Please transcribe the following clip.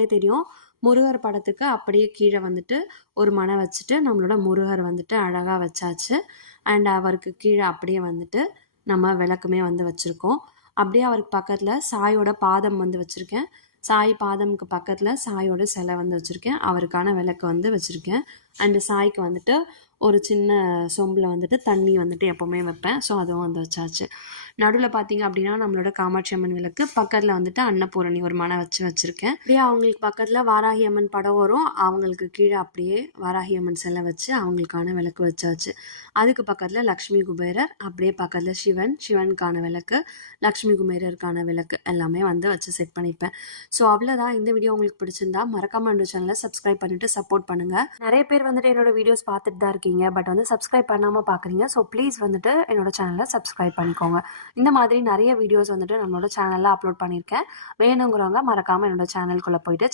பார்த்தீங்கனாலே தெரியும். முருகர் படத்துக்கு அப்படியே கீழ வந்துட்டு ஒரு மண வச்சுட்டு, நம்மளோட முருகர் வந்துட்டு அழகா வச்சாச்சு. அண்ட் அவருக்கு கீழ அப்படியே வந்துட்டு நம்ம விளக்குமே வந்து வச்சிருக்கோம். அப்படியே அவருக்கு பக்கத்துல சாயோட பாதம் வந்து வச்சிருக்கேன். சாய் பாதம்க்கு பக்கத்துல சாயோட சிலை வந்து வச்சிருக்கேன். அவருக்கான விளக்கு வந்து வச்சிருக்கேன். அண்ட் சாய்க்கு வந்துட்டு ஒரு சின்ன சொம்புல வந்துட்டு தண்ணி வந்துட்டு எப்பவுமே வைப்பேன். ஸோ அதுவும் வந்து வச்சாச்சு. நடுவுல பார்த்தீங்க அப்படின்னா, நம்மளோட காமாட்சி அம்மன் விளக்கு. பக்கத்துல வந்துட்டு அன்னபூரணி ஒரு மண வச்சு வச்சிருக்கேன். அப்படியே அவங்களுக்கு பக்கத்துல வாராகி அம்மன் படம் வரும். அவங்களுக்கு கீழ அப்படியே வாராகி அம்மன் சிலை வச்சு அவங்களுக்கான விளக்கு வச்சாச்சு. அதுக்கு பக்கத்துல லக்ஷ்மி குபேரர், அப்படியே பக்கத்துல சிவன், சிவனுக்கான விளக்கு, லக்ஷ்மி குபேரருக்கான விளக்கு எல்லாமே வந்து வச்சு செட் பண்ணிப்பேன். ஸோ அவ்வளோதான். இந்த வீடியோ உங்களுக்கு பிடிச்சிருந்தா மறக்காம என்னோட சேனலை சப்ஸ்கிரைப் பண்ணிட்டு சப்போர்ட் பண்ணுங்க. நிறைய பேர் வந்துட்டு என்னோட வீடியோஸ் பார்த்துட்டு தான் இருக்கீங்க. பட் வந்து சப்ஸ்கிரைப் பண்ணாம பார்க்குறீங்க. ஸோ ப்ளீஸ் வந்துட்டு என்னோட சேனலை சப்ஸ்கிரைப் பண்ணிக்கோங்க. இந்த மாதிரி நிறைய வீடியோஸ் வந்துட்டு நம்மளோட சேனல்ல அப்லோட் பண்ணியிருக்கேன். வேணுங்கிறவங்க மறக்காம என்னோட சேனலுக்குள்ள போயிட்டு